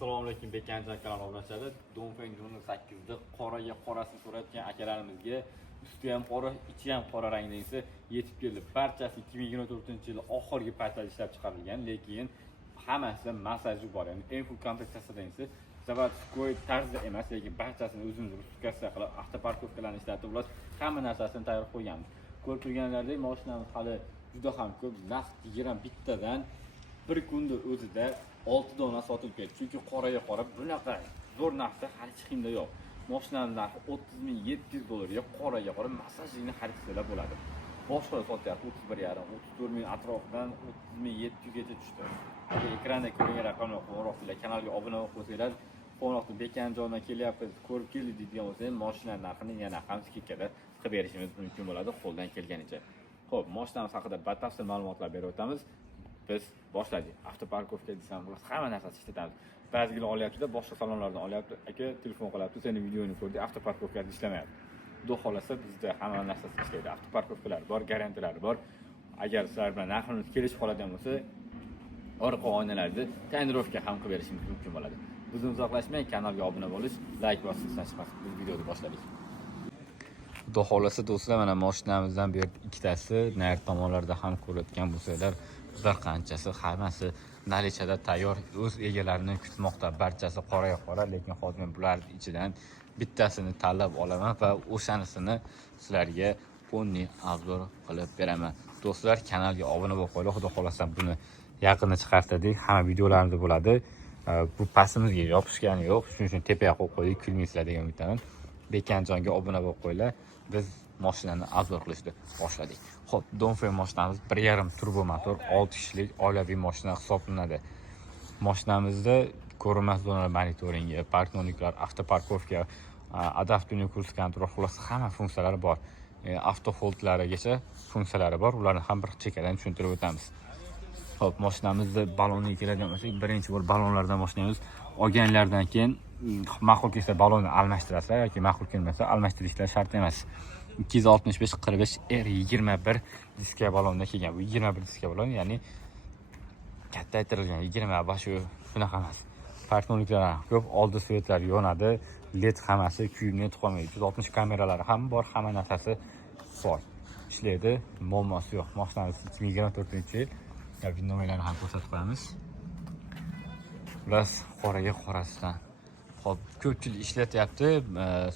Assalomu alaykum, Bekanjon kanal obunachilar. Dongfeng 8da qoraga qorasini so'rayotgan akalarimizga usti ham qora, ichi ham qora rangda esa yetib keldi. Barchasi 2024-yil oxirgi paytda ishlab chiqarilgan, lekin hammasida massajli bor. Ya'ni eng full komplektatsiyada esa zavodskoy tarzda emas, lekin barchasini o'zimiz ruskatsiya qilib, avtoparkovkalarni ishlatib, ular hamma narsasini tayyorlab qo'yganmiz. Ko'rib turganlaridek, mashinamiz hali juda ham ko'p, naqd 21 tadan bir kunda o'zida 6 dona sotib ketdi. Chunki qoraga qora bunaqa zo'r narsa hali hech kimda yo'q. Mashinaning narxi $30,700 qoraga qora massajli xarid qilsa bo'ladi. Boshqa sotyapti 31,5, 34,000 atrofidan 30,700 gacha tushdi. Agar ekranda ko'ringan raqamni qo'ng'iroqlar, kanalga obuna bo'lib qo'ysanglar, qo'ng'iroqda Bekanjondan kelyapti, ko'rib keldik deydigan bo'lsangiz, mashina narxini yana ham skikada qilib berishimiz mumkin bo'ladi qo'ldan kelganicha. Xo'p, mashinamiz haqida batafsil ma'lumotlar berib o'tamiz. Biz boshladik. Avtoparkovka desam, hamma narsani ishlatamiz. Ba'zilar olyapti-da, boshqa salonlardan olyapti. Aka, telefon qilyapti, seni videoni ko'rdik, avtoparkovka ishlamayapti. Xudo xolasa bizda hamma narsasi ishlaydi. Avtoparkovkalar bor, garantiyalari bor. Agar sizlar bilan narximiz kelishib qoladigan bo'lsa, orqa oynalarni tonirovka ham qilib berishimiz mumkin bo'ladi. Bizni uzoqlashmang, kanalga obuna bo'lish, like bosishdan chiqmasin. Biz videoni boshladik. Xudo xolasa do'stlar, mana mashinamizdan bu yerda ikkitasi nar tomonlarda ham ko'rayotgan bo'lsanglar, bir qanchasi hammasi nalichada tayyor, o'z egalarini kutmoqda. Barchasi qoraga qora, lekin hozir men bularning ichidan bittasini tanlab olaman va o'shanisini sizlarga ponni obzor qilib beraman. Do'stlar, kanalga obuna bo'lib qo'ying. Xudo xolasa buni yaqinda chiqartirdik. Hamma videolarimizda bo'ladi. Bu pastimizga yopishgani yo'q. Shuning uchun tepaga qo'yib qo'ydik, kulmaysizlar degan umiddaman. Bekanjonga obuna bo'lib qo'yinglar. Biz mashinani obzor qilishni boshladik. Xo'p, Dongfeng mashinamiz 1.5 turbo motor, 6 kishilik oilaviy mashina hisoblanadi. Mashinamizda ko'rinmas zonalar monitoringi, parknoniklar, avtoparkovka, adaptivniy kurs kontrol, xullas hamma funksiyalari bor. Avto holdlarigacha funksiyalari bor. Ularni ham bir chekkadan tushuntirib o'tamiz. Xo'p, mashinamizda balonni keladigan bo'lsak, birinchi bor ballonlardan boshlaymiz. Olganlardan keyin ma'qul kelsa ballonni almashtirasizlar yoki ma'qul kelmasa almashtirishlar shart emas. 265/R21 diska ballonda kelgan. Bu 21 diska ballon, ya'ni kattaytirilgan 20 bashu shunaqa emas. Parknoniklar ko'p, oldi svetlar yonadi, LED hammasi kuyib net qolmaydi. 360 kameralari ham bor, hamma narsasi bor. Ishlaydi, muammosi yo'q. Mashinamiz 2024-yil. Nomerlarni ham ko'rsatib qo'yamiz. Biz qoraga qorasidan. Xo'p, ko'pchilik ishlatyapti,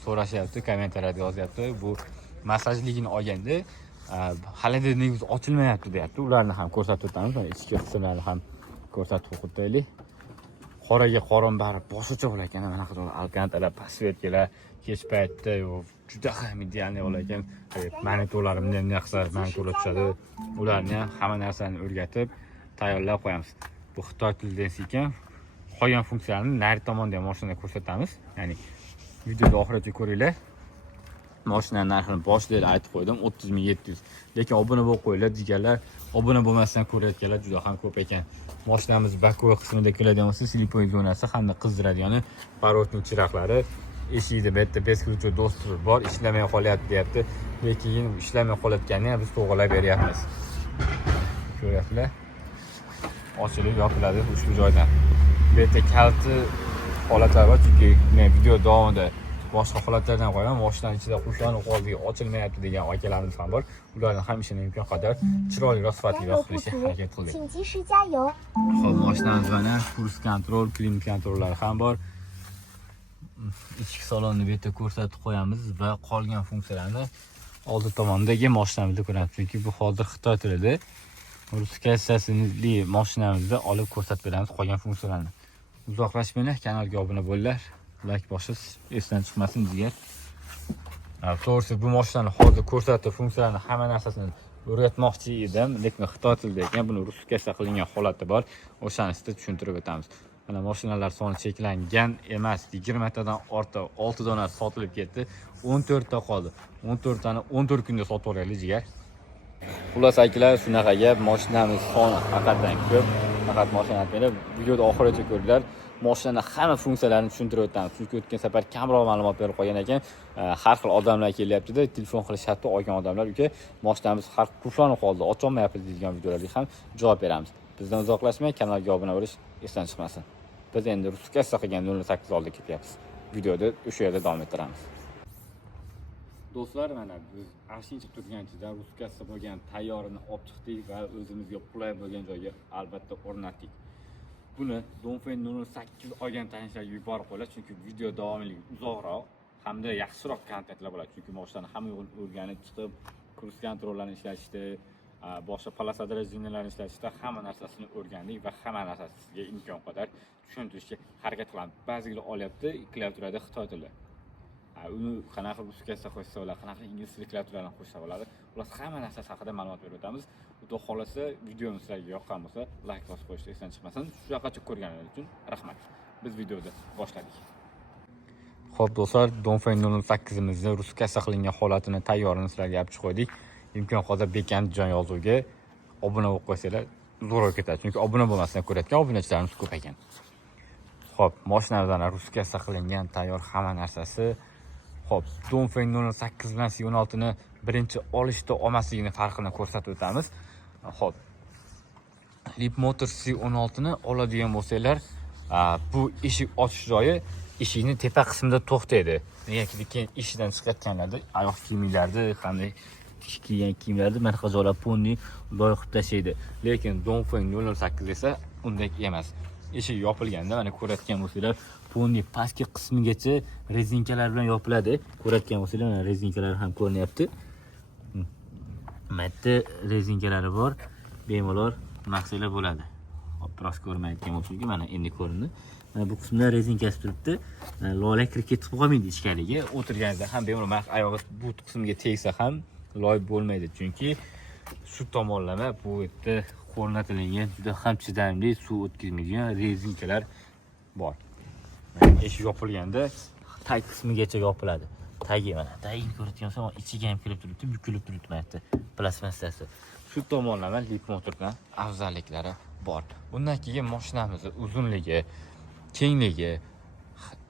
so'rashyapti, kommentariyada yozyapti. Bu massajligini olganda halida neguz ochilmayapti deyapti. Ularni ham ko'rsatib o'tamiz. Ichki qismlarni ham ko'rsatib o'taylik. Qoraga qorin bari boshqacha bo'lar ekan. Mana qanday alkantalar, pasvetkalar kech paytda juda ham ideal bo'lar ekan. Monitorlarimni ham yaxshi monitorlar tushadi. Ularni ham hamma narsani o'rgatib tayyorlab qo'yamiz. Bu Xitoy tilidan ekan. Qolgan funksiyalarni nari tomonda ham mashinada ko'rsatamiz. Ya'ni videoda oxirigacha ko'ringlar. Mashinaning narxini boshida aytib qo'ydim, 30,700. Lekin obuna bo'lib qo'yinglar, jigarlar. Obuna bo'lmasdan ko'rayotganlar juda ham ko'p ekan. Mashinamiz bokovoy qismida keladigan bo'lsa, silipoid zonasi hamda qizdiradigan parotnik chiroqlari, eshikda bu yerda bez ключ dostur bor, ishlamay qolyapti deyapti. Lekin ishlamay qolayotganini ham biz to'g'rilab beryapmiz. Ko'ryapsizlar? Ochilib yopiladi ushbu joydan. Bu yerda kalti holatlar bor, chunki men video davomida boshqa holatlardan qo'yaman. Mashinaning ichida qulflanib qoldi, ochilmayapti degan akalarimiz ham bor. Ularni ham ishini imkon qadar chiroyliroq, sifatliroq qilishga harakat qildik. Xo'p, mashinamiz mana kurs kontrol, klim kontrollari ham bor. Ichki salonni bu yerda ko'rsatib qo'yamiz va qolgan funksiyalarni oldi tomondagi mashinamizda ko'ramiz. Chunki bu hozir Xitoy tilida ruskatsiyali mashinamizda olib ko'rsatib beramiz qolgan funksiyalarni. Uzoqlashmanglar, kanalga obuna bo'linglar. Like bosish esdan chiqmasin jigar. To'g'risi bu mashinani hozir ko'rsatib funksiyalarni hamma narsasini o'rgatmoqchi edim, lekin Xitoy tilida ekan, buni ruskatsiya qilingan holati bor. O'shanisida tushuntirib o'tamiz. Mana mashinalar soni cheklangan emas, 20 tadan ortiq 6 dona sotilib ketdi. 14 ta qoldi. 14 tani 14 kunda sotib olaylik jigar. Xullas akalar, shunaqa gap. Mashinamiz soni haqiqatan ko'p. Faqat mashina aytmaydi. Videoda oxirigacha ko'ringlar. Mashinaning hamma funksiyalarini tushuntirib o'tamiz. Chunki o'tgan safar kamroq ma'lumot berib qo'ygan ekan. Har xil odamlar kelyapti-da, telefon qilishyapti, olgan odamlar uka, mashinamiz har qulflanib qoldi, ocholmayapti degan videolarga ham javob beramiz. Bizdan uzoqlashmay, kanalga obuna bo'lish esdan chiqmasin. Biz endi ruskassa qilgan 08 oldi ketyapmiz. Videoda o'sha yerda davom ettiramiz. Do'stlar, mana biz ashinchi turganchida ruskassa bo'lgan tayyorini olib chiqdik va o'zimizga qulay bo'lgan joyga albatta o'rnatdik. Buni Dongfeng 08 olgan tanishlarga yuborib qo'ylar, chunki video davomiyligi uzoqroq hamda yaxshiroq kontentlar bo'ladi. Chunki mashinalarni hamma yo'lini o'rganib chiqib, kruz kontrollarni ishlatishda, boshqa polosada rejimlarni ishlatishda hamma narsasini o'rgandik va hamma narsasiga imkon qadar tushuntirishga harakat qilamiz. Ba'zilar olyapti, klaviaturada Xitoy tili. Uni qanaqa ruskassa qo'shsa bo'ladi, qanaqa ingliz tili klaviaturalarni qo'shsa bo'ladi. Ular hamma narsasi haqida ma'lumot berib o'tamiz. Xudo xolasa, videomiz sizlarga yoqqan bo'lsa, like bosib qo'yishni esdan chiqmasin. Shu yoqqacha ko'rganingiz uchun rahmat. Biz videoni boshladik. Xo'p do'stlar, Dongfeng 08imizni ruskassa qilingan holatini tayyorini sizlarga olib chiqib qo'ydik. Imkon qadar bekant jon yozuvga obuna bo'lib qo'ysanglar zo'r ketadi. Chunki obuna bo'lmasdan ko'rayotgan obunachilarimiz ko'p ekan. Xo'p, mashinamizdan ruskassa qilingan tayyor hamma narsasi. Xo'p, Dongfeng 08 bilan C16 ni birinchi olishda olmasligini farqini ko'rsatib o'tamiz. Xo'p. Leapmotor C16 ni oladigan bo'lsanglar, bu eshik ochish joyi eshikning tepa qismida to'xtaydi. Negaki keyin eshikdan chiqayotganlarda oyoq kiyimlarni, qanday kiygan kiyimlarni mana shu joylar ponni loy qilib tashlaydi. Lekin Dongfeng 08 esa unday emas. Eshik yopilganda mana ko'rayotgan bo'lsanglar, ponni pastki qismigacha rezinkalar bilan yopiladi. Ko'rayotgan bo'lsanglar, mana rezinkalar ham ko'rinyapti. Matda rezinkalari bor, bemalol maqsadlar bo'ladi. Hop, biroz ko'rmayotgan bo'lsangiz, mana endi ko'rindi. Mana bu qismda rezinkasi turibdi. Loylar kirib ketib qolmaydi ichkariga. O'tirganingizda ham bemalol oyog'i bu qismiga tegsa ham loy bo'lmaydi, chunki shu tomonlama bu yerda o'rnatilgan juda ham chidamli suv o'tkazmaydigan rezinkalar bor. Eshik yopilganda tag qismigacha yopiladi. Tagi mana, tagini ko'rayotgan bo'lsam, ichiga ham kirib turibdi, bukilib turibdi mana plastmassasi. Shu tomonlama Leapmotordan afzalliklari bor. Bundan keyin mashinamizning uzunligi, kengligi,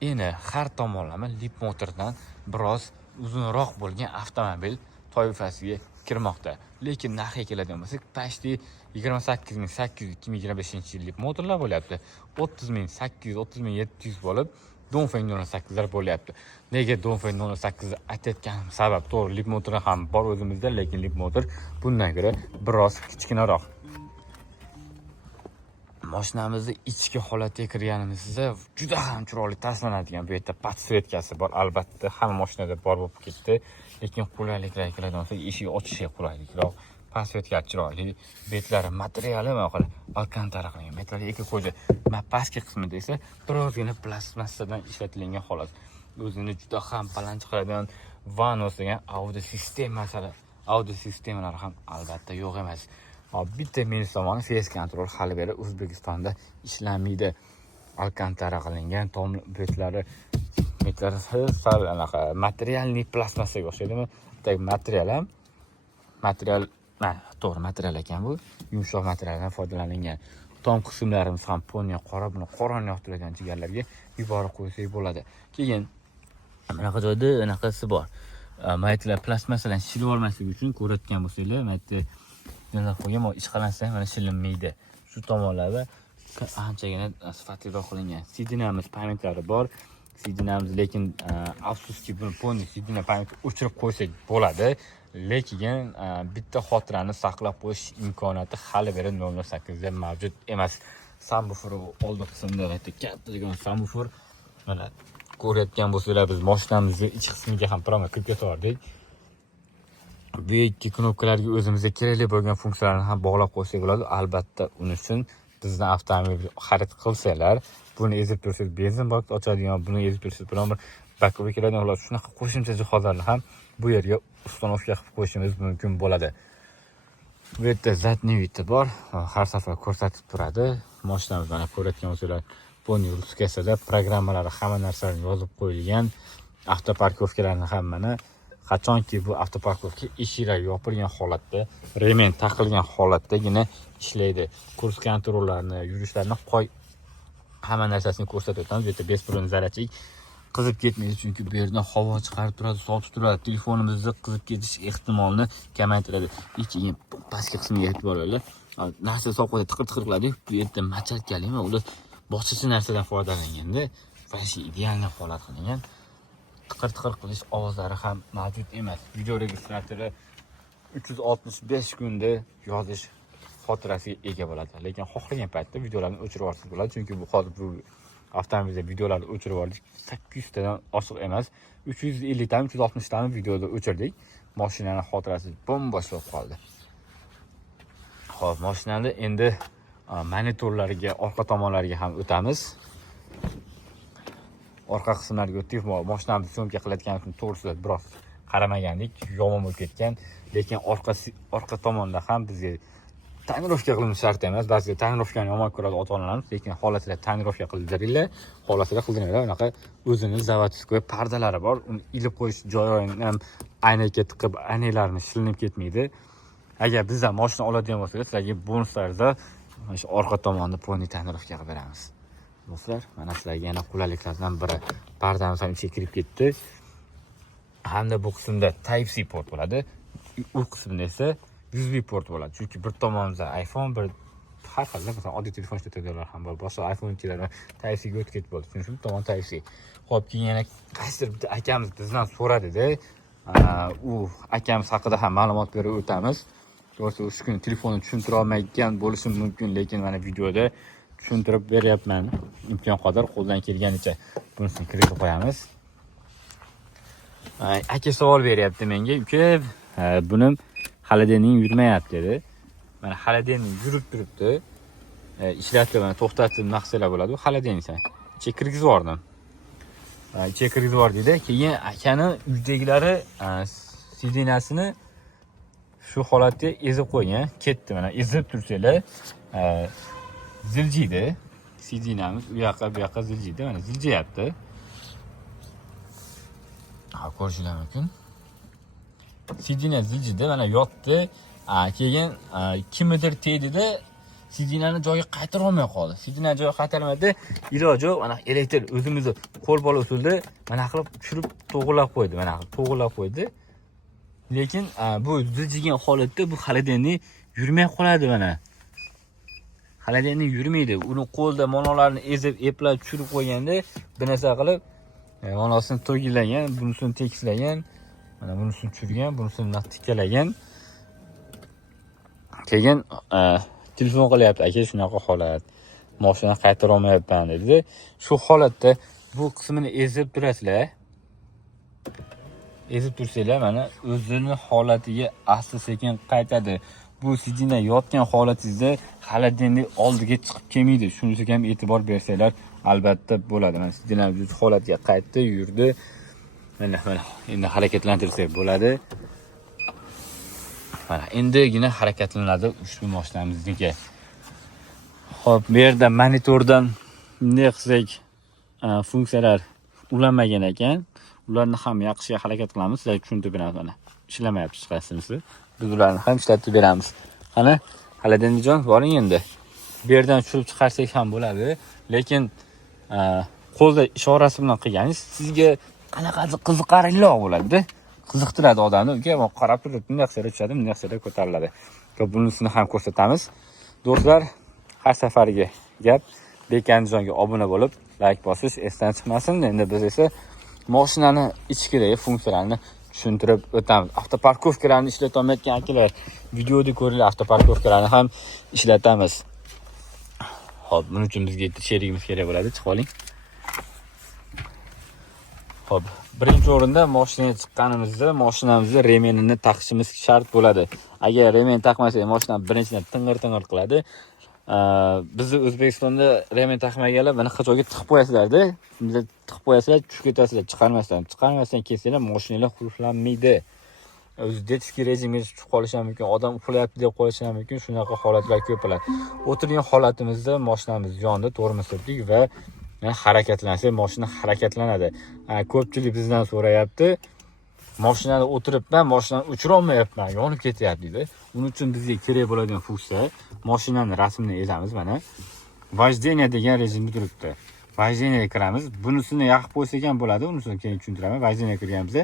eni har tomonlama Leapmotordan biroz uzunroq bo'lgan avtomobil toifasiga kirmoqda. Lekin narxiga keladigan bo'lsak, pashti 28.800 2025 yillik motorlar bo'lyapti. 30.800, 30.700 bo'lib, Dongfeng 08lar bo'lyapti. Nega Dongfeng 08 aytayotganim sabab to'g'ri, Leapmotor ham bor o'zimizda, lekin Leapmotor bundan ko'ra biroz kichkinaroq. Mashinamizning ichki holatiga kirganimizda juda ham chiroyli taslanadigan bu yerda podsvetkasi bor. Albatta hamma mashinada bor bo'lib ketdi, lekin qulayliklar keladigan bo'lsa, eshik ochishga qulaylikroq. Podsvetka chiroyli, betlari materiali mana alkantara qilingan, metall eka koja. Pastki qismida esa birozgina plastmassadan ishlatilgan holat. O'zini juda ham baland qiladigan Vanos degan audio sistemalar ham albatta yo'q emas. Bitta minus tomoni face control hali beri O'zbekistonda ishlanmaydi. Alkantara qilingan tom betlari sal anaqa materialni plastmassaga o'xshaydimi? Material to'g'ri material ekan bu. Yumshoq materialdan foydalanilgan. Tom qismlarimiz ham poniya qora, buni qorani yoqtiradigan jigarlarga yuborib qo'ysak bo'ladi. Keyin bunaqa joyda anaqasi bor. Maytlar plastmassadan shilib olmasligi uchun ko'rayotgan bo'lsanglar, maytda nima qo'ygan, ishqalansa mana shilinmaydi. Shu tomonlarda anchagina sifatliroq qilingan. Sidinamiz pamentlari bor. Sidinamiz lekin afsuski buni ponni sidina pament o'chirib qo'ysak bo'ladi. Lekin bitta xotirani saqlab qo'yish imkoniyati hali beri 08 da mavjud emas. Subwoofer oldi qismida kattaligini subwoofer mana ko'rayotgan bo'lsanglar, biz mashinamizning ichki qismiga ham promo kirib ketdik. Bu ikki knopkalarga o'zimizga kerakli bo'lgan funksiyalarni ham bog'lab qo'ysak bo'ladi. Albatta, uning uchun bizning avtomobil xarid qilsanglar, buni ezib tursangiz benzin bak ochadigan, buni ezib tursangiz biron bir bakka keladigan ular shunaqa qo'shimcha jihozlarni ham bu yerga ustanovka qilib qo'yishimiz mumkin bo'ladi. Bu yerda zadniy vidi bor, har safar ko'rsatib turadi. Mashinamiz mana ko'rayotgan bo'lsanglar, ponni ruskasida programmalari hamma narsalar yozib qo'yilgan. Avtoparkovkalarni ham mana qachonki bu avtoparkovka eshiklar yopilgan holatda, remen taqilgan holatdagina ishlaydi. Kurs kontrollarni, yurishlarni hamma narsasini ko'rsatib o'tamiz. Bu yerda bespilotni zaryadchik qizib ketmaydi, chunki bu yerdan havo chiqarib turadi, sotib turadi. Telefonimizni qizib ketish ehtimolini kamaytiradi. Keyin pastki qismiga e'tibor beringlar. Narsa soqida tiqir qiladi. Bu yerda machalkalimi, ular boshqacha narsadan foydalanganda vashi idealni holat qilingan. Tiqir qilish ovozlari ham mavjud emas. Video registratori 365 kunda yozish xotirasiga ega bo'ladi. Lekin xohlagan paytda videolarni o'chirib yuborsangiz bo'ladi, chunki bu hozir bu avtomobilda videolarni o'chirib yubordik. 800 tadan oshiq emas, 350 dan 360 dan videoni o'chirdik. Mashinaning xotirasi bombosh bo'lib qoldi. Xo'p, mashinani endi monitorlariga, orqa tomonlariga ham o'tamiz. Orqa qismlariga o'tdik. Mashinamizni syomka qilayotgan to'g'risida biroz qaramagandik, yomon bo'lib ketgan. Lekin orqa tomonda ham bizga tonirovka qilinishi shart emas. Ba'zida tonirovkani yomon ko'radi ota-onalarimiz, lekin holatida tonirovka qildiringlar. Holatida qildiringlar. Unaqa o'zining zavodiskoy pardalari bor. Uni ilib qo'yish joyini ham aynaga tiqib, aynaklarini shilinib ketmaydi. Agar bizdan mashina oladigan bo'lsangiz, sizlarga bonuslarda mana shu orqa tomonda poni tonirovka qilib beramiz. Do'stlar, mana sizlarga yana qulayliklardan biri. Pardamiz ham ichiga kirib ketdi. Hamda bu qismda Type-C port bo'ladi. U qismda esa USB port bo'ladi. Chunki bir tomonda iPhone, bir har xil, masalan, oddiy telefon ishlatadiganlar ham bor. Boshqa iPhone-chilar Type-C ga o'tib ketib bo'ldi. Shuning uchun tomon Type-C. Xo'p, keyin yana qaysidir bitta akamiz bizdan so'radi-da. U akamiz haqida ham ma'lumot berib o'tamiz. To'g'risi, shu kun telefonni tushuntira olmayotgan bo'lishim mumkin, lekin mana videoda tushuntirib beryapman. Imkon qadar qo'ldan kelganicha bunisini kiritib qo'yamiz. Aka savol beryapti menga, uka, bunim xolodilnik yurmayapti dedi. Mana xolodilnik yurib turibdi. Ishlatib, mana to'xtatib narsalar bo'ladi. Bu xolodilnik. Ichiga kirgizib yubordim. Ichiga kirgizib yubordida, keyin akani uydagilari sidinasini shu holatda ezib qo'ygan. Ketdi, mana ezib tursanglar, ziljiydi. Sidinamiz u yoqqa ziljiydi. Mana ziljiyapti. Ko'rishingiz mumkin. Sidina ziljidi, mana yotdi. Keyin kimnidir tegdi-da, sidinani joyiga qaytara olmay qoldi. Sidina joyiga qaytarmadi. Iloji yo'q, mana elektr o'zimizni qo'l bola usulda mana qilib tushirib to'g'rilab qo'ydi. Mana to'g'rilab qo'ydi. Lekin bu ziljigan holatda bu xolodilnik yurmay qoladi mana. Xolodilnik yurmaydi. Uni qo'lda monolarni ezib, eplab tushirib qo'yganda bir narsa qilib monosini to'gilagan, bunisini tekislagan, mana bunisini tushirgan, bunisini tikkalagan. Keyin telefon qilyapti, aka, shunaqa holat. Mashina qaytara olmayapman dedi. Shu holatda bu qismini ezib turasizlar. Ezib tursanglar, mana o'zini holatiga asta-sekin qaytadi. Bu sidina yotgan holatingizda xolodilnik oldiga chiqib kelmaydi. Shunisiga ham e'tibor bersanglar albatta bo'ladi. Mana sidina holatiga qaytdi, yurdi. Mana endi harakatlantirsak bo'ladi. Mana endigina harakatlanadi ushbu mashinamizniki. Xo'p, bu yerda monitordan bunday qilsak funksiyalar ulanmagan ekan. Ularni ham yaxshi harakat qilamiz. Sizlarga tushuntirib beramiz. Mana ishlamayapti chiqasizmi? Biz ularni ham ishlatib beramiz. Qani, xolodilnikjon, boring endi. Bu yerdan tushirib chiqarsak ham bo'ladi, lekin qo'lda ishorasi bilan qilganingiz sizga qanaqadir qiziqarliroq bo'ladi-da. Qiziqtiradi odamni. Uka, men qarab turib, bunday qilsa tushadi, bunday qilsa ko'tariladi. Bunisini ham ko'rsatamiz. Do'stlar, har safariga gap Bekanjonga obuna bo'lib, like bosish esdan chiqmasin. Endi biz esa mashinani ichkidagi funksiyalarni tushuntirib o'tamiz. Avtoparkovkalarni ishlata olmayotgan akalar, videoda ko'ringlar, avtoparkovkalarni ham ishlatamiz. Xo'p, buning uchun bizga sherigimiz kerak bo'ladi. Chiqib oling. Xo'p, birinchi o'rinda mashinaga chiqqanimizda mashinamizni remenini taqishimiz shart bo'ladi. Agar remen taqmasak, mashina birinchidan ting'ir qiladi. Bizni O'zbekistonda remen taqmaganlar bunaqa joyga tiqib qo'yasizlar-da. Bizda tiqib qo'yasizlar, tushib ketasizlar, chiqarmasdan kelsanglar mashinalar qulflanmaydi. O'zi detskiy rejimga tushib qolishi ham mumkin, odam uxlayapti deb qo'yishi ham mumkin. Shunaqa holatlar ko'p bo'ladi. O'tirgan holatimizda mashinamiz yonida to'g'ri va harakatlansa, mashina harakatlanadi. Ko'pchilik bizdan so'rayapti, mashinada o'tiribman, mashinani o'chira olmayapman, yonib ketyapti deydi. Uning uchun bizga kerak bo'ladigan funksiya, mashinani rasmini ezamiz mana. Vojdeniya degan rejimda turibdi. Vojdeniyaga kiramiz. Bunisini yoqib qo'ysak ham bo'ladi, unisini keyin tushuntiraman. Vojdeniyaga kirganimizda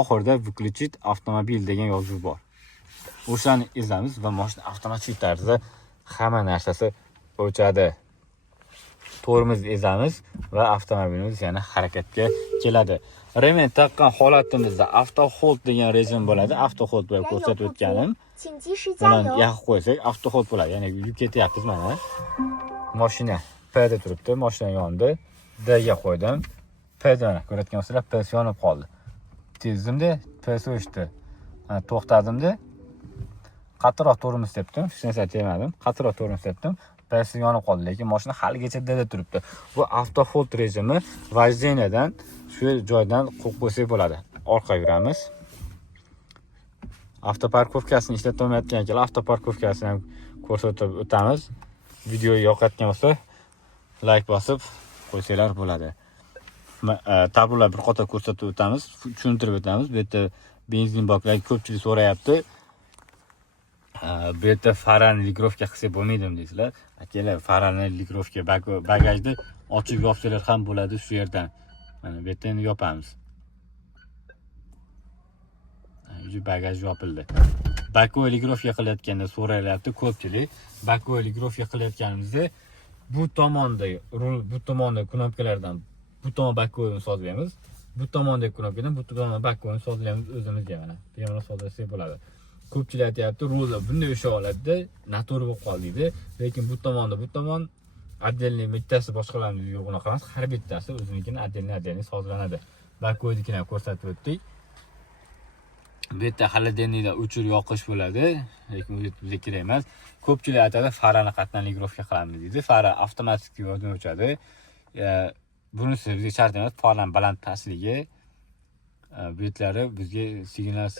oxirida выключить avtomobil degan yozuv bor. O'shani ezamiz va mashina avtomatik tarzda hamma narsasi o'chadi. tormoz ezamiz va avtomobilimiz yana harakatga keladi. Remen taqqan holatimizda avto hold degan rejim bo'ladi. Avto hold bo'lib ko'rsatib o'tganim. Buni yoqib qo'ysak avto hold bo'ladi. Ya'ni yuk ketyapmiz mana. Mashina P-da turibdi, mashina yondi. D-ga qo'ydim. P-da ko'rayotgan bo'lsanglar, P yonib qoldi. Tezdimda P o'chdi. To'xtadimda qattiqroq tormoz tepdim, hech narsa tegmadim. Qattiqroq tormoz tepdim, P yonib qoldi, lekin mashina haligacha D-da turibdi. Bu avto hold rejimi vojdenadan shu joydan qo'yib qo'ysak bo'ladi. Orqaga yuramiz. Avtoparkovkasini ishlatolmayotgan ekan, avtoparkovkasini ham ko'rsatib o'tamiz. Video yoqayotgan bo'lsa, like bosib qo'ysanglar bo'ladi. Tablolar bir qator ko'rsatib o'tamiz, tushuntirib o'tamiz. Bu yerda benzin baklari ko'pchilik so'rayapti. Bu yerda farani ligrovka qilsa bo'lmaydimi deysizlar. Akalar, farani ligrovka bagajni ochib yopsalar ham bo'ladi shu yerdan. Mana bu yerda endi yopamiz. Bagaj yopildi. Bakovoy ligrovka qilayotganda so'ralyapti ko'pchilik. Bakovoy ligrovka qilayotganimizda bu tomonda rul, bu tomonda knopkalardan bu tomon bakovoyni sozlaymiz. Bu tomondagi knopkadan bu tomon bakovoyni sozlaymiz o'zimizga mana. Bemalol sozlasak bo'ladi. Ko'pchilik aytayapti, rulda bunday o'sha holatda noto'g'ri bo'lib qoldi deydi. Lekin bu tomon отдельный bittasi boshqalarning yo'q unaqa emas, har bittasi o'zinikini отдельный sozlanadi. Bakovoynikini ham ko'rsatib o'tdik. Bu yerda xolodilnikda o'chir yoqish bo'ladi, lekin bu bizga kerak emas. Ko'pchilik aytadi, farani qatdan ligrovka qilamiz deydi. Fara avtomatik yordam o'chadi. Bunisi bizga shart emas, farani baland pastligi. Bu yerlari bizga signal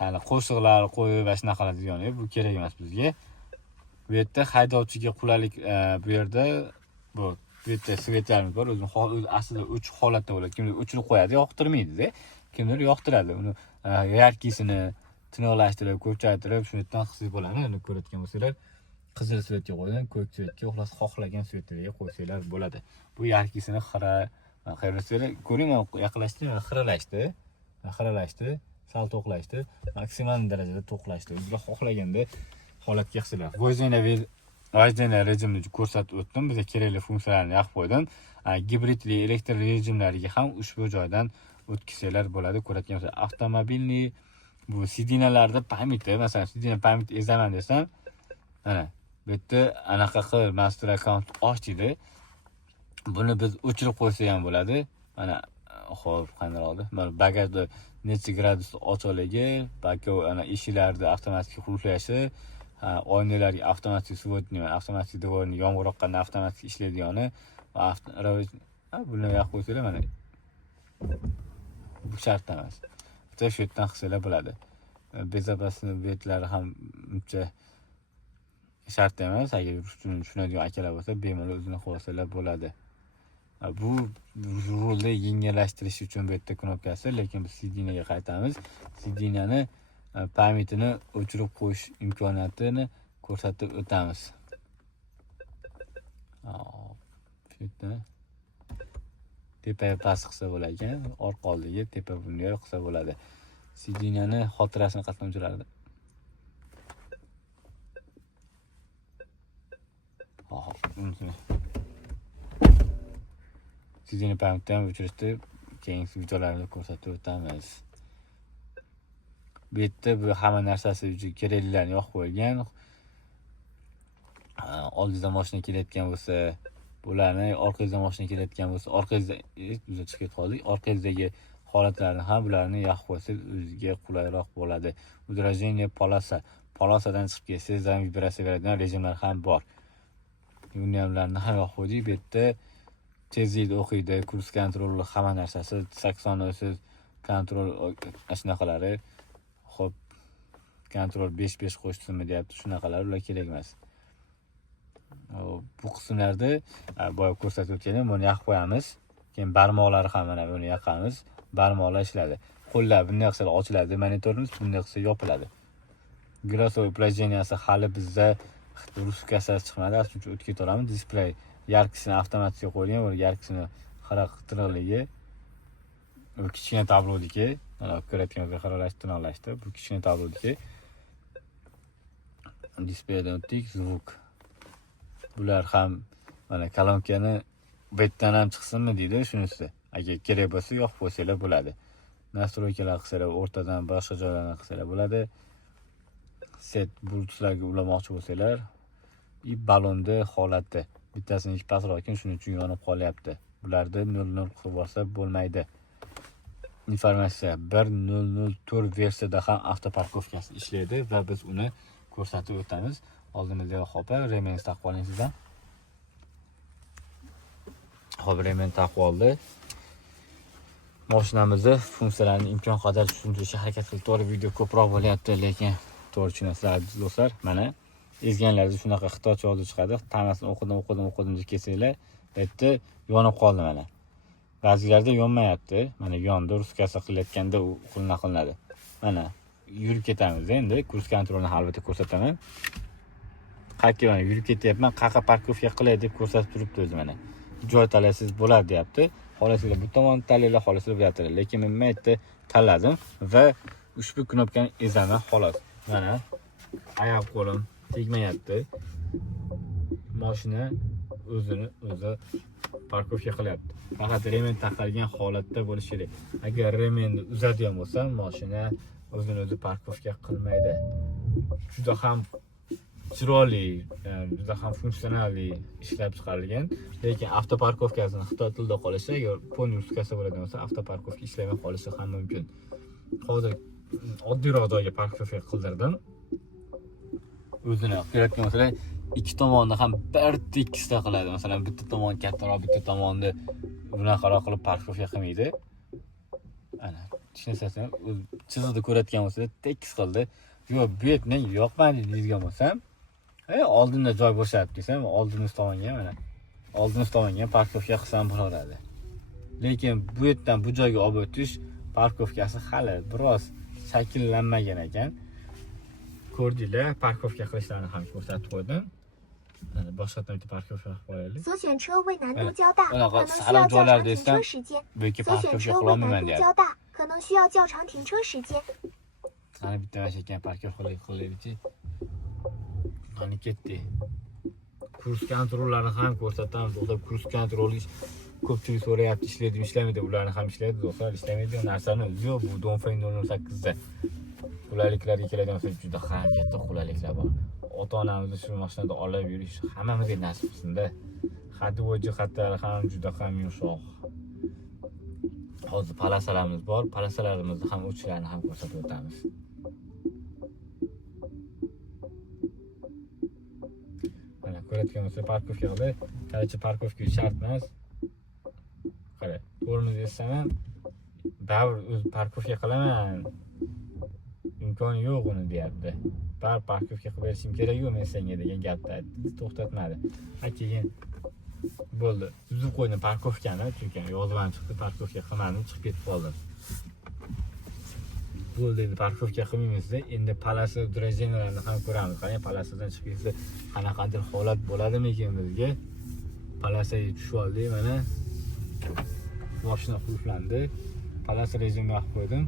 hali qo'shiqlar qo'yib va shunaqalar degani bu kerak emas bizga. Bu yerda haydovchiga qulaylik, bu yerda bu yerda svetlarimiz bor. O'zi aslida o'chiq holatda bo'ladi. Kimdir o'chirib qo'yadi, yoqtirmaydi-da. Kimdir yoqtiradi. Uni yarkisini tiniqlashtirib, ko'pchaytirib, shundan qilsak bo'ladi. Uni ko'rayotgan bo'lsanglar, qizil svetga qo'ydim, ko'k svetga, xolos xohlagan svetga qo'ysanglar bo'ladi. Bu yarkisini xiralashtirib, ko'ring, yaqinlashtirib, xiralashdi, sal to'qlashdi, maksimal darajada to'qlashdi. O'zingizlar xohlaganda holatga qilsanglar. Vojdena rejimini ko'rsatib o'tdim. Bizga kerakli funksiyalarni yoqib qo'ydim. Gibridli elektr rejimlariga ham ushbu joydan o'tkazsanglar bo'ladi. Ko'rayotgan bo'lsa, avtomobilni bu sidinalarda pamiti, masalan, sidina pamit ezaman desam, mana bu yerda anaqa qil, master account och deydi. Buni biz o'chirib qo'ysak ham bo'ladi. Mana xo'p, qanday oldi? Mana bagajda necha gradus ochiqligi, ana eshiklarda avtomatik qulflashi, oynalarga avtomatik svodni, avtomatik dvorni yomg'ir oqqanda avtomatik ishlaydigani va buni yoqib qo'ysanglar mana bu shart emas. Bitta shu yerdan qilsanglar bo'ladi. Bezopasni betlari ham uncha shart emas. Agar tushunadigan akalar bo'lsa, bemalol o'zini qo'ysalar bo'ladi. Bu rulni yengillashtirish uchun bu yerda knopkasi, lekin biz sidinaga qaytamiz. Sidinani pamitini o'chirib qo'yish imkoniyatini ko'rsatib o'tamiz. Shunda tepaga past qilsa bo'lar ekan, orqa oldiga tepa bunday qilsa bo'ladi. Sidinani xotirasini qatlam o'chiradi. Sidina pamitni ham o'chirishni keyingi videolarda ko'rsatib o'tamiz. Bu yerda bu hamma narsasi uchun keraklilarni yoqib qo'yilgan. Oldingizda mashina kelayotgan bo'lsa, bularni orqangizda mashina kelayotgan bo'lsa, orqangizda biz chiqib qoldik. Orqangizdagi holatlarni ham bularni yoqib qo'ysangiz o'zingizga qulayroq bo'ladi. Udrajeniya polosadan chiqib kelsangiz ham vibratsiya beradigan rejimlar ham bor. Bunlarni ham yoqib qo'ydik. Bu yerda tezlikni o'qiydi, kurs kontroli, hamma narsasi, saksonosiz kontrol shunaqalari. Xo'p, kontrol 5 qo'shsinmi deyapti, shunaqalar ular kerak emas. Bu qismlarda boya ko'rsatib o'tganim, buni yoqib qo'yamiz. Keyin barmoqlari ham mana buni yoqamiz. Barmoqlar ishladi. Qo'llar bunday qilsa ochiladi, monitorimiz bunday qilsa yopiladi. Girosoy uplajeniyasi hali bizda ruskasi chiqmadi, shuning uchun o'tib ketaveramiz. Displey yarkisini avtomatikga qo'yilgan, bu yarkisini xaraqtirligi. Bu kichkina tablodiki, mana ko'rayotganingizga xaralashtirib, bu kichkina tablodiki. Displeydan o'tdik, zvuk. Bular ham Mana kolonkani bu yerdan ham chiqsinmi deydi shunisi. Agar kerak bo'lsa yoqib qo'ysanglar bo'ladi. Nastroykalar qilsalar, o'rtadan boshqa joylarni qilsalar bo'ladi. Set bluetoothlarga ulamoqchi bo'lsalar, balonda holati bittasini ish pastroq ekan, shuning uchun yonib qolyapti. Bularda 00 qilib olsa bo'lmaydi. Informatsiya 1004 versiyada ham avtoparkovkasi ishlaydi va biz uni ko'rsatib o'tamiz. Oldimizda xo'pa remen taqib oling sizdan. Xo'p, remen taqib oldi. Mashinamizni funksiyalarini imkon qadar tushuntirishga harakat qilib, to'g'ri video ko'proq bo'lyapti, lekin to'g'ri tushunasizlar do'stlar. Mana ezganlarda shunaqa xitoycha yozuv chiqadi. Tamasini o'qidim deb kelsanglar, bu yerda yonib qoldi mana. Ba'zilarda yonmayapti. Mana yondi, ruskasi qilayotganda u qilinadi. Mana yurib ketamiz endi. Kurs kontrolini albatta ko'rsataman. Qayerga mana yurib ketyapman, qayerga parkovka qilay deb ko'rsatib turibdi o'zi mana. Joy tanlasangiz bo'ladi deyapti. Xohlasanglar bu tomonni tanlaylar, xohlasanglar bu yoqni. Lekin men maytda tanladim va ushbu knopkani ezaman xolos. Mana oyoq qo'lim tegmayapti. Mashina o'zi parkovka qilyapti. Faqat remen taqilgan holatda bo'lishi kerak. Agar remenni uzadigan bo'lsa, mashina o'zini parkovka qilmaydi. Juda ham chiroyli, juda ham funksional ishlab chiqarilgan. Lekin avtoparkovkasini xitoy tilida qolishi, agar ponyuskasi bo'ladigan bo'lsa, avtoparkovka ishlamay qolishi ham mumkin. Hozir oddiyroq joyga parkovka qildirdim. O'zini kerakli masalan, ikki tomonni ham bir tekisda qiladi. Masalan, bitta tomon kattaroq, bitta tomonni bunaqaroq qilib parkovka qilmaydi. Ana, tushunasizmi? Chiziqda ko'rayotgan bo'lsa, tekis qildi. Yo'q, bu yerni yoqmadi deydigan bo'lsam, oldinda joy bo'shab desam, oldingi tomonga mana. Oldingi tomonga parkovka qilsam bo'laveradi. Lekin bu yerdan bu joyga olib o'tish parkovkasi hali biroz shakllanmagan ekan. Ko'rdinglar, parkovka qilishlarini ham ko'rsatib qo'ydim. Boshqatdan bitta parkovka qilib qo'yaylik. 所选车为难度较大，可能需要 salam 较长 joylarda 停 esa 车时间。 bu yerga 所选 parkovka 车为 qilolmayman 难度 deyapti. 较大，可能需要较长停车时间。 Qani bitta mana ekan parkovka qilaylik-chi. Qani ketdi. Kurs kontrollarini ham ko'rsatamiz. Do'stlar, kurs kontroli ko'pchilik so'rayapti, ishlaydimi, ishlamaydi. Ularni ham ishlaydi, do'stlar, ishlamaydigan narsani yo'q, bu Dongfeng 008 da. Qulayliklarga keladigan bo'lsa, juda ham katta qulayliklar bor. Ota-onamizni shu mashinada olib yurish hammamizga nasib qilsin-da. Hadvoy jihatlari ham juda ham yumshoq. Hozir palasalarimiz bor, palasalarimizni ham o'chishlarini ham ko'rsatib o'tamiz. Mana ko'rayotgan bo'lsa, parkovka qildi. Qarachi parkovka shart emas. Qara, tormoz etsam ham baribir o'z parkovka qilaman. Imkoni yo'q uni deyapti. Bar parkovka qilib berishim kerak-ku men senga degan gapni aytdi, to'xtatmadi. Keyin bo'ldi. Uzib qo'ydim parkovkani, chunki yozuvdan chiqdi, parkovka qilmadim, chiqib ketib qoldim. Bo'ldi, endi parkovka qilmaymiz-da, endi palasa drejinalarni ham ko'ramiz. Qani palasidan chiqib ketsa, qanaqadir holat bo'ladimikin bizga? Palasaga tushib oldik, mana. Mashina qulflandi. Palasa rejimiga qo'yib qo'ydim.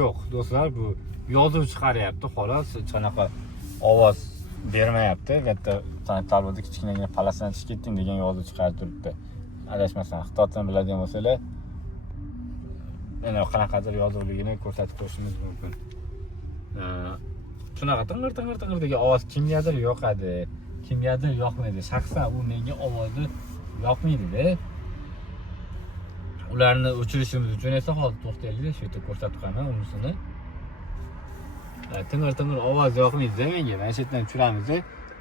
Yo'q, do'stlar, bu yozuv chiqaryapti, xolos, hech qanaqa ovoz bermayapti. Bu yerda talvada kichkinagina palasdan chiqib ketdim degan yozuv chiqarib turibdi. Adashmasam, xitoy tilini biladigan bo'lsalar, yana qanaqadir yozuvligini ko'rsatib qo'yishimiz mumkin. Shunaqa ting'ir degan ovoz kimgadir yoqadi, kimgadir yoqmaydi. Shaxsan u menga ovozi yoqmaydi-da. Ularni o'chirishimiz uchun esa hozir to'xtaylik, shu yerda ko'rsatib qo'yaman unisini. Ting'ir ovoz yoqmaydi-da menga. Mana shu yerdan tushiramiz,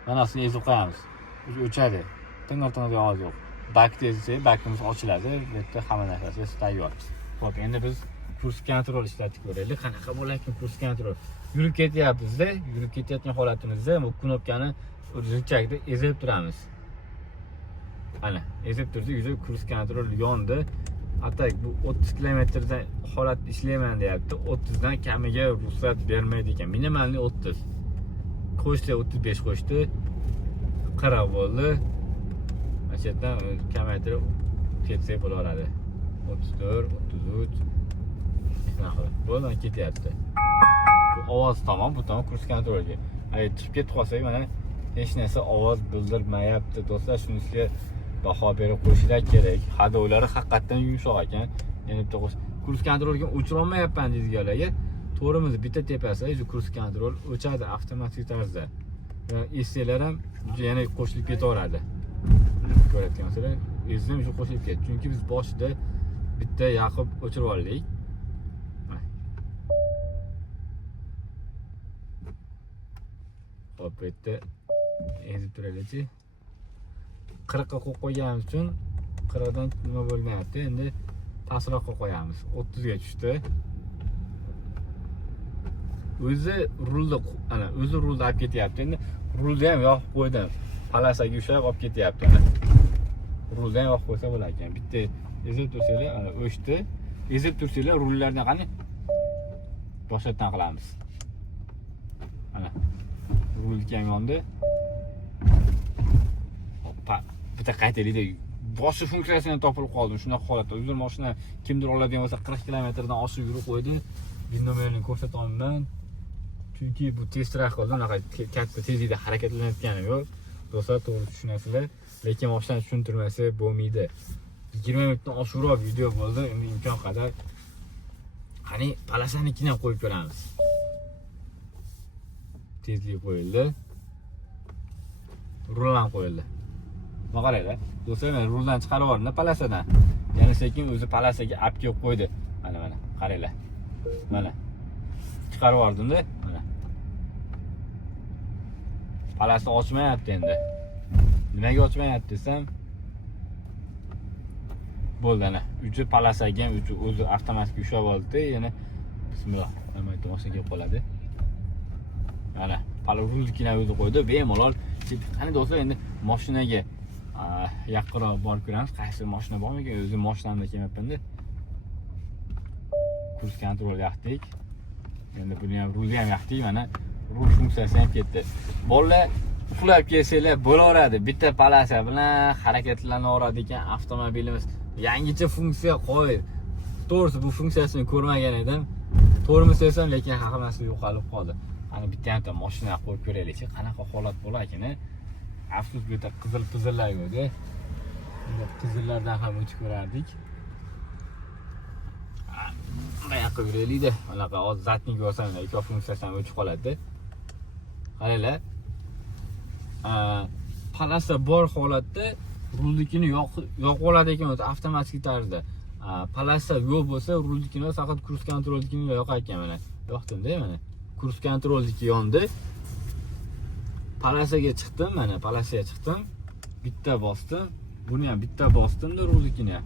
mana shuni ezib qo'yamiz. O'chadi. Ting'ir ovoz yo'q. Bakni ezsak, bakimiz ochiladi. Bu yerda hamma narsasi tayyor. Xo'p, endi biz kurs kontrol ishlatib ko'raylik. Qanaqa bo'larkan kurs kontrol? Yurib ketyapmiz-da, yurib ketayotgan holatimizda bu knopkani o'rgachakda ezib turamiz. Mana, ezib turdik, yuzi kurs kontrol yondi. Atak bu 30 kilometrda holat ishlayman deyapti. 30 dan kamiga ruxsat bermaydi ekan. Minimalni 30. Qo'shdi 35 qo'shdi. 40 bo'ldi. Mana shu yerdan kamaytirib ketsak bo'laveradi. 34, 33. Shunaqa. Bo'ldi, ketyapti. Bu ovoz tomon, bu tomon kurs kontrolga. Agar chiqib ketib qolsak, mana hech narsa ovoz bildirmayapti. Do'stlar, shunisiga baho berib qo'yishlar kerak. Hadovlari haqiqatan yumshoq ekan. Yana bitta kurs kontrolga o'chira olmayapman deydiganlarga to'rimizni bitta tepasida kurs kontrol o'chadi avtomatik tarzda. Esselar ham yana qo'shilib ketaveradi. Ko'rayotgan bo'lsanglar, essim shu qo'shilib ketdi. Chunki biz boshida bitta yoqib o'chirib oldik. Hop, bu yerda ezib turaylik-chi. 40 ga qo'yib qo'yganimiz uchun 40 dan nima bo'lmayapti. Endi pastroqqa qo'yamiz. 30 ga tushdi. O'zi rulda olib ketyapti. Endi rulda ham yoqib qo'ydim. Palasaga ushlab olib ketyapti. Rulda ham yoqib qo'ysa bo'lar ekan. Bitta ezib tursanglar, ana o'chdi. Ezib tursanglar rullardan qani boshqatdan qilamiz. Ana rulga ham yondi. Hoppa, bitta qaytaylik. Boshqa funksiyasidan topilib qoldim. Shunaqa holatda. O'zim mashina kimdir oladigan bo'lsa 40 kilometrdan oshib yurib qo'ydi. Binomerini ko'rsata olmayman. Chunki bu tezroq qildi. Unaqa katta tezlikda harakatlanayotganim yo'q. Do'stlar, to'g'ri tushunasizlar. Lekin mashina tushuntirmasa bo'lmaydi. 20 minutdan oshiqroq video bo'ldi. Endi imkon qadar qani palasanikini ham qo'yib ko'ramiz. Tezlik qo'yildi. Rul ham qo'yildi. Qaranglar. Do'stlar, men ruldan chiqarib yubordim palasadan. Yana sekin o'zi palasaga olib kelib qo'ydi. Mana qaranglar. Mana chiqarib yubordim-da. Mana. Palasa ochmayapti endi. Nimaga ochmayapti desam, bo'ldi ana. Uchi palasaga o'zi avtomatik ushlab oldi. Yana bismillah. Nima aytdim, mashinaga kelib qoladi. Mana, rulnikini o'zi qo'ydi. Bemalol. Qani do'stlar, endi mashinaga yaqinroq borib ko'ramiz. Qaysi mashina bormi ekan? O'zim mashinamda kelmayapman-da. Kurs kontrol yoqdik. Endi buni ham rulni ham yoqdik. Mana rul funksiyasi ham ketdi. Bolalar uxlab kelsanglar bo'laveradi. Bitta palasa bilan harakatlanaveradi ekan avtomobilimiz. Yangicha funksiya qo'ydi. To'g'risi bu funksiyasini ko'rmagan edim. To'g'rini desam, lekin hammasi yo'qolib qoldi. Qani bitta ham mashina qo'yib ko'raylik-chi, qanaqa holat bo'lar ekan. Afsus, bu yerda qizil-qizillar yo'q-da. Endi qizillardan ham o'tib ko'rardik. Bunday qilib yuraylik-da. Anaqa zatning ko'rsam, ikki funksiyasidan o'chib qoladi-da. Qaranglar. Palasa bor holatda rulnikini yoqib oladi ekan o'zi avtomatik tarzda. Palasa yo'q bo'lsa rulnikini faqat kurs kontrolnikini yoqar ekan mana. Yoqdim-da mana. Kurs kontrolniki yondi. Palasaga chiqdim, mana palasaga chiqdim. Bitta bosdim. Buni ham bitta bosdim-da rulnikini.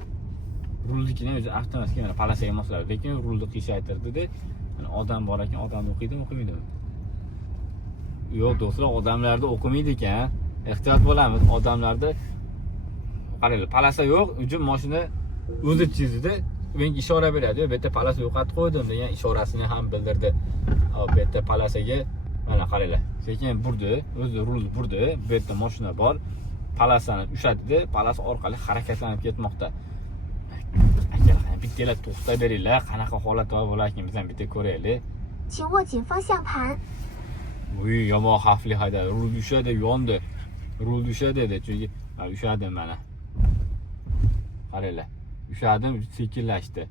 Rulnikini o'zi avtomatik mana palasaga mosladi. Lekin rulni qiyshaytirdi-da. Mana odam bor ekan, odamni o'qiydimi, o'qimaydimi? Yo'q, do'stlar, odamlarda o'qimaydi ekan. Ehtiyot bo'lamiz. Odamlarda qaranglar, palasa yo'q, uchun mashina o'zi chizdi. Menga ishora beradi. Bu yerda palasa yo'qotib qo'ydim degan ishorasini ham bildirdi. Bu yerda palasaga mana qaranglar. Sekin burdi, o'zi rul burdi. Bu yerda mashina bor. Palasani ushlatdi, palasa orqali harakatlanib ketmoqda. Akalar, bittalar to'xtab beringlar. Qanaqa holat bo'lar ekan, biz ham bitta ko'raylik. 请握紧方向盘。 Uy, yomon xavfli haydadi. Rul ushadi, yondi. Rul ushadi dedi. Chunki ushadim mana. Qaranglar. Ushadim, sekinlashdi.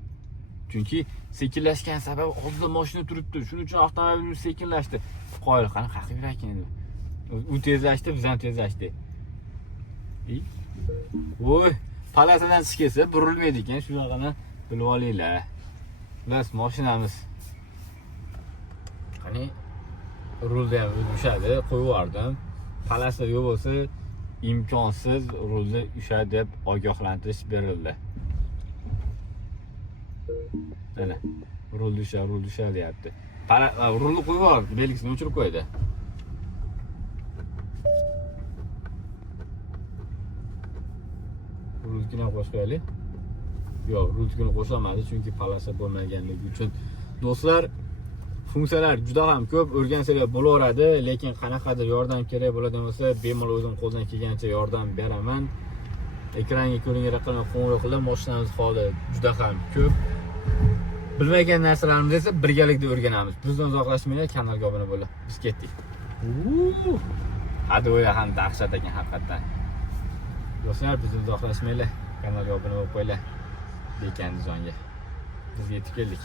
Chunki sekinlashgan sabab oldida mashina turibdi. Shuning uchun avtomobil sekinlashdi. Qoyil, qani qaqib yurakan endi. U tezlashdi, biz ham tezlashdik. Voy, palasadan chiqib kelsa burilmaydi ekan, shunaqani bilib olinglar. Biz mashinamiz. Qani rulda ham ushadi, qo'yib yubordim. Palasa yo'q bo'lsa imkonsiz rulni ushadi deb ogohlantirish berildi. Mana rulni usha deyapti. Rulni qo'yib yubordi, belgisini o'chirib qo'ydi. Rulni qo'shib qo'yaylik. Yo'q, rulni qo'shamadi chunki palasa bo'lmaganligi uchun. Do'stlar, funksiyalar juda ham ko'p, o'rgansanglar bo'laveradi, lekin qanaqadir yordam kerak bo'ladigan bo'lsa, bemalol o'zim qo'ldan kelgancha yordam beraman. Ekranga ko'ringan raqamga qo'ng'iroq qilib, mashinamiz holi juda ham ko'p. Bilmagan narsalarimizni esa birgalikda o'rganamiz. Bizdan uzoqlashmanglar, kanalga obuna bo'linglar. Biz ketdik. Adoya ham dahshat ekan haqiqatdan. Do'stlar, bizni uzoqlashmanglar. Kanalga obuna bo'lib qo'yinglar. Bekan Dizonga. Biz yetib keldik.